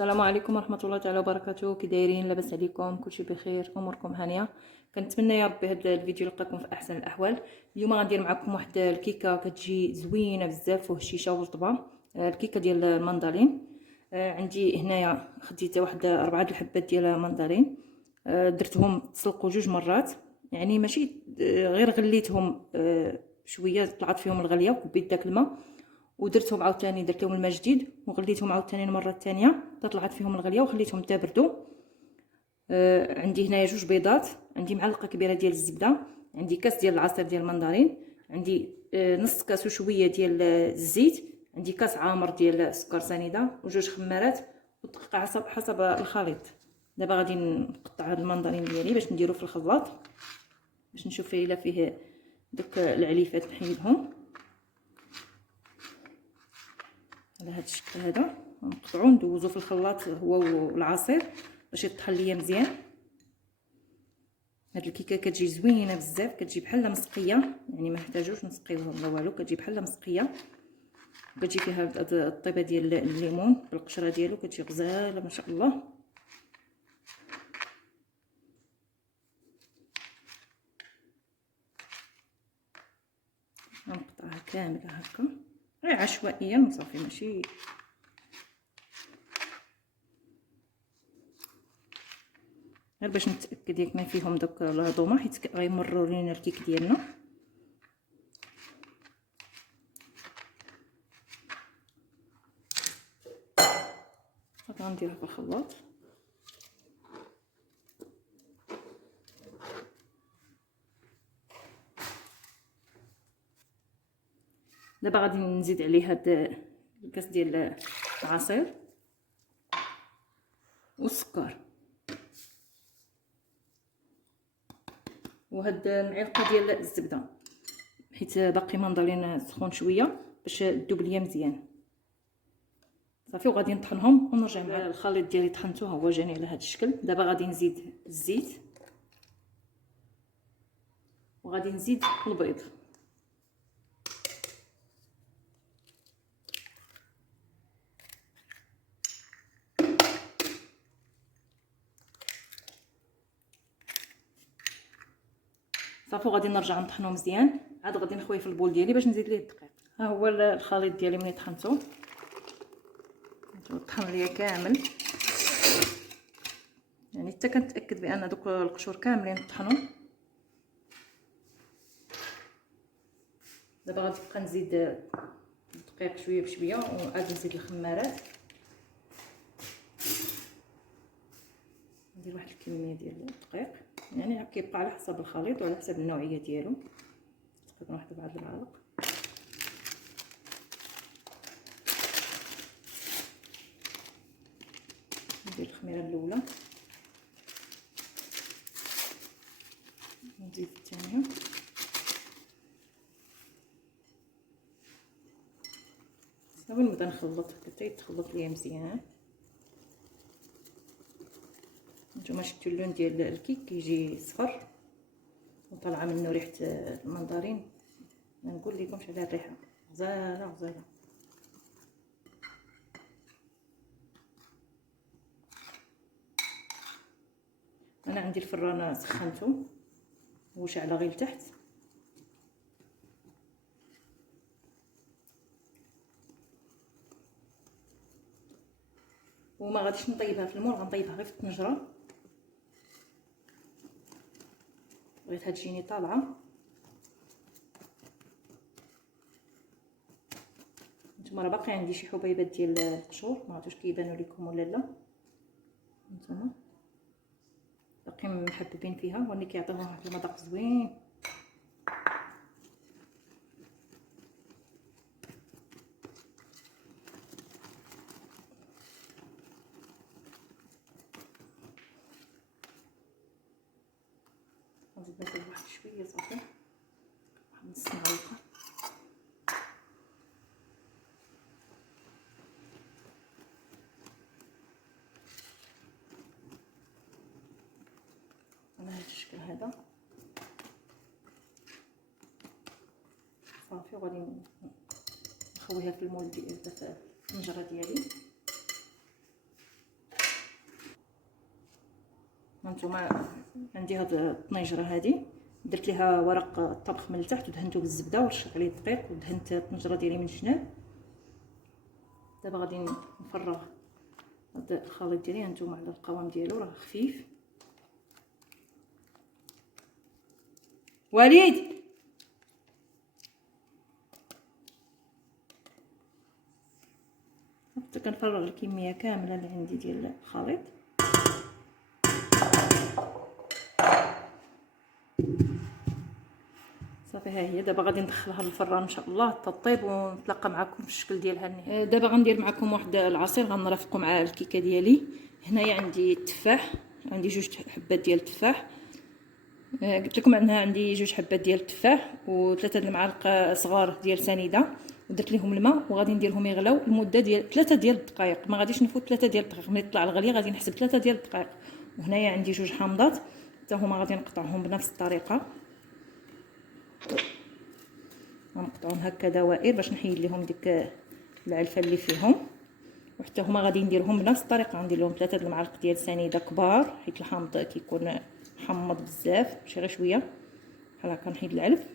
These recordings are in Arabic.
السلام عليكم ورحمه الله تعالى وبركاته. كي دايرين؟ لاباس عليكم؟ كلشي بخير؟ اموركم هانيه؟ كنتمنى يا ربي هذا الفيديو يلقاكم في احسن الاحوال. اليوم غندير معكم واحد الكيكه كتجي زوينه بزاف وهشيشه ورطبه، الكيكه ديال المندالين. عندي هنايا خديت واحد 4 الحبات ديال المندالين، درتهم تسلقوا 2 مرات، يعني ماشي غير غليتهم شويه، طلعت فيهم الغليه وكبيت داك الماء ودرتهم عاوتاني، درت لهم الماء جديد وغليتهم عاوتاني المره الثانيه حتى طلعت فيهم الغليه وخليتهم تبردوا. عندي هنايا 2 بيضات، عندي معلقه كبيره ديال الزبده، عندي كاس ديال العصير ديال المندرين، عندي نص كاس وشويه ديال الزيت، عندي كاس عامر ديال السكر سنيده وجوج خمارات ودقيقه حسب الخليط. دابا غادي نقطع المندرين ديالي باش نديرو في الخلاط، باش نشوف فيه الا فيه دوك العليفات نحيدهم على هذا الشكل هذا. نقطعو ندوزو في الخلاط هو والعصير باش يطحن ليا مزيان. هاد الكيكه كتجي زوينه بزاف، كتجي بحال مسقيه، يعني ما نحتاجوش نسقيوهم ولا والو، كتجي بحال مسقيه وكتجي فيها الطيبه ديال الليمون بالقشره ديالو، كتجي غزاله ما شاء الله. غنقطعها كامله هكا غير عشوائيا وصافي، ماشي غير باش نتاكد ياك ما فيهم دوك الهضومه، حيت غيمروا لينا الكيك ديالنا. صافي غنديرها في الخلاط. دابا غادي نزيد عليه هاد الكاس ديال العصير والسكر وهاد المعلقه ديال الزبده، حيت باقي مندالين سخون شويه باش تذوب ليا مزيان. صافي وغادي نطحنهم ونرجع مع الخليط ديالي طحنته، هو جاني على هذا الشكل. دابا غادي نزيد الزيت وغادي نزيد البيض. صافي وغادي نرجع نطحنو مزيان، عاد غادي نخويه في البول ديالي باش نزيد ليه الدقيق. ها هو الخليط ديالي ملي طحنته، طحن ليا كامل، يعني حتى كنتاكد بان دوك القشور كاملين طحنوا. دابا غادي نبقى نزيد الدقيق شويه بشويه وعاد نزيد الخمارات، ندير واحد الكميه ديال الدقيق، يعني كيبقى على حسب الخليط وعلى حسب النوعيه ديالو، تقريبا واحد 4 المعالق. ندير الخميره الاولى، نزيد الثانيه، صافي نبدا نخلط حتى يتخلط ليا مزيان. نتوما شفتوا اللون ديال الكيك كيجي صفر وطالعه منه ريحه المندرين، ما نقول لكمش على الريحه، غزاله غزاله. انا عندي الفران سخنته وشعله غير لتحت، وما غاديش نطيبها في المول، غنطيبها غير في الطنجره، بغيتها تجيني طالعه. نتوما راه باقي عندي شي حبيبات ديال القشور، ما عرفتش كيبانوا لكم ولا لا، نتوما باقي محببين فيها، هو اللي كيعطيوها واحد المذاق زوين. نزيد بس واحد شويه، صافي واحد نص معلقه. على هذا الشكل هذا صافي، وغادي نخويها في المول ديال الطنجره ديالي. هانتوما عندي هاد الطنيجره هادي درت ليها ورق الطبخ من التحت ودهنته بالزبده ورشيت عليه الدقيق ودهنت الطنجره ديالي من الجناب. دابا غادي نفرغ هاد الخليط ديالي. هانتوما على القوام ديالو راه خفيف. وليد حتى كنفرغ الكميه كامله اللي عندي ديال الخليط. صافي ها هي. دابا غادي ندخلها للفران ان شاء الله تطيب ونتلاقى معكم في الشكل ديالها النهائي. دابا غندير معكم واحد العصير غنرافقو مع الكيكه ديالي. هنايا عندي التفاح، عندي 2 حبات ديال التفاح. قلت لكم انها عندي 2 حبات ديال التفاح و3 المعالق صغار ديال سنيده ودرت لهم الماء وغادي نديرهم يغلاو لمده ديال 3 ديال الدقائق. ما غاديش نفوت 3 ديال الدقائق، ملي تطلع الغليه غادي نحسب 3 ديال الدقائق. وهنايا عندي 2 حامضات حتى هما غادي نقطعهم بنفس الطريقه. غنقطعهم هكا دوائر باش نحيد لهم ديك العلفه اللي فيهم. وحتى هما غادي نديرهم بنفس الطريقه، ندير لهم 3 المعالق ديال سنيده كبار حيت الحامض كيكون محمض بزاف، ماشي غير شويه بحال هكا. نحيد العلف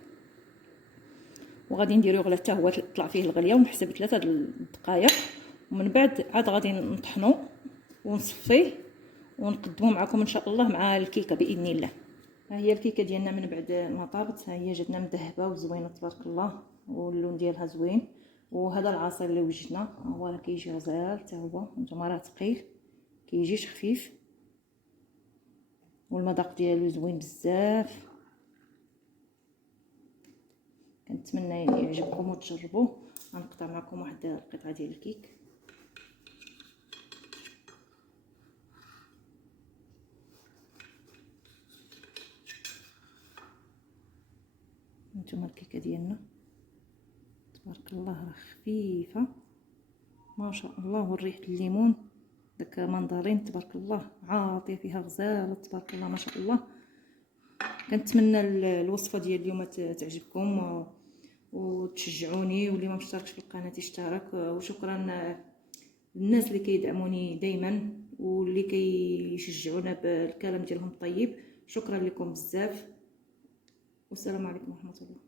وغادي نديرو يغلى حتى هو تطلع فيه الغليه ونحسب 3 الدقائق. ومن بعد عاد غادي نطحنو ونصفيه ونقدمو معكم ان شاء الله مع الكيكه باذن الله. ها هي الكيكه ديالنا من بعد ما طابت. ها هي جاتنا مذهبه وزوينه تبارك الله واللون ديالها زوين. وهذا العصير اللي وجدنا هو راه كيجي غزال حتى هو. نتوما راه ثقيل كيجيش خفيف والمذاق ديالو زوين بزاف. كنتمنى يعجبكم وتجربوه. غنقطع معكم واحد القطعه ديال الكيك. هانتوما الكيكه ديالنا تبارك الله راه خفيفه ما شاء الله. وريحه الليمون داك مندرين تبارك الله عاطيه فيها غزاله تبارك الله ما شاء الله. كنتمنى الوصفه ديال اليوم تعجبكم وتشجعوني، واللي ما مشتركش في القناه يشترك. وشكرا للناس اللي كيدعموني دائما واللي كيشجعونا بالكلام ديالهم الطيب. شكرا لكم بزاف والسلام عليكم ورحمه الله.